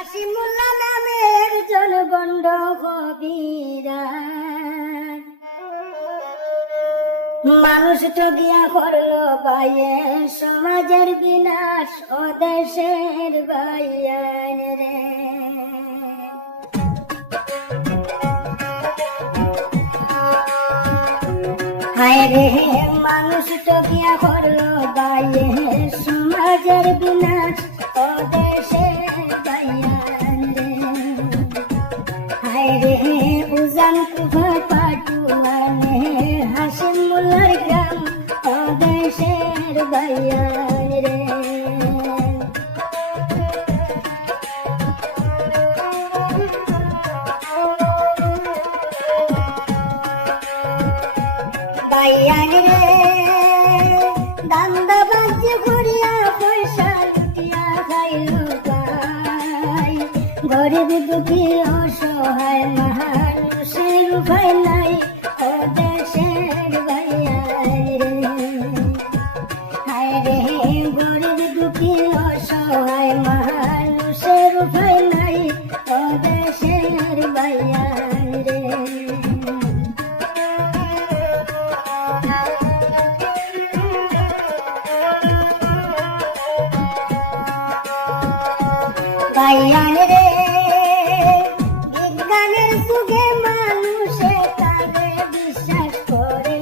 হাসিমুল্লা নামে একজন গন্ড কবিরাজ মানুষ ঠগিয়া করলো বাইয়ে সমাজের বিনাশ ও দেশের বাইয়ান রে। হায় রে মানুষ ঠগিয়া করলো বাইয়ে সমাজের বিনাশ ও দেশের বাইয়ান রে। হায় রে উজান কুফা পাটুয়ানে হাসিমুল্লার গ্রাম ও দেশের বাইয়ান রে। বাইয়ান রে দান্দা বাজি ঘুরিয়া পয়সা লুটিয়া খাইলু পাই গরিব দুঃখী অসহায় মানুষের উপায় নাই ও দেশের বাইয়ান রে। হায় রে গরিব দুঃখী অসহায় মানুষের উপায় নাই ও দেশের বাইয়ান রে। বাইয়ান রে বিজ্ঞানের যুগে মানুষে তাকে বিশ্বাস করে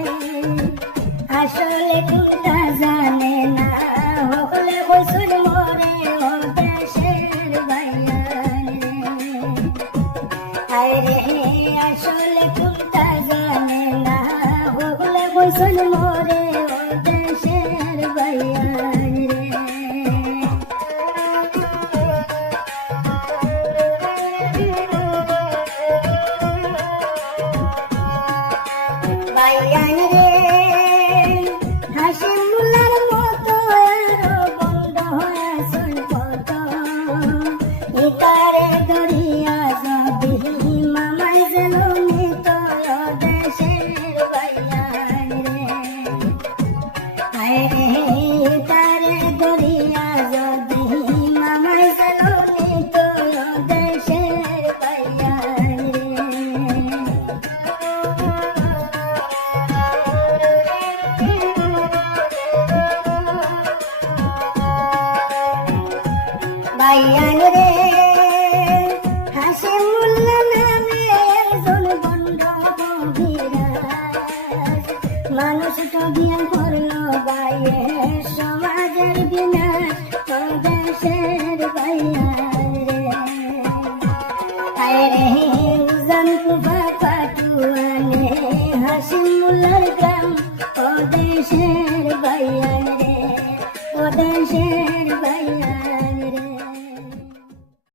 আসলে কোনটা জানে না হলে কইসুর মরে ও দেশের বাইয়ান রে। হায় রে আসলে কোনটা জানে না হলে কইসুর মরে ও দেশের বাইয়ান রে। বাইয়ান রে হাসিমুল্লার মতো আরো বন্ধ হয়েছেন কত ইতারে দরিয়া যদি মামাই যেন নিত দেশের বাইয়ান রে। হায় রে ইতারে দরিয়া যদি মামাই যেন নিত দেশের বাইয়ান রে। বাইয়ান রে হাসিমুল্লা নামে একজন গন্ড কবিরাজ মানুষ ঠগিয়া করলো বাইয়ে সমাজের বিনাশ ও দেশের বাইয়ান রে। হায় রে উজান কুফা পাটুয়ানে হাসিমুল্লার গ্রাম ও দেশের বাইয়ান রে ও দেশের বাইয়ান।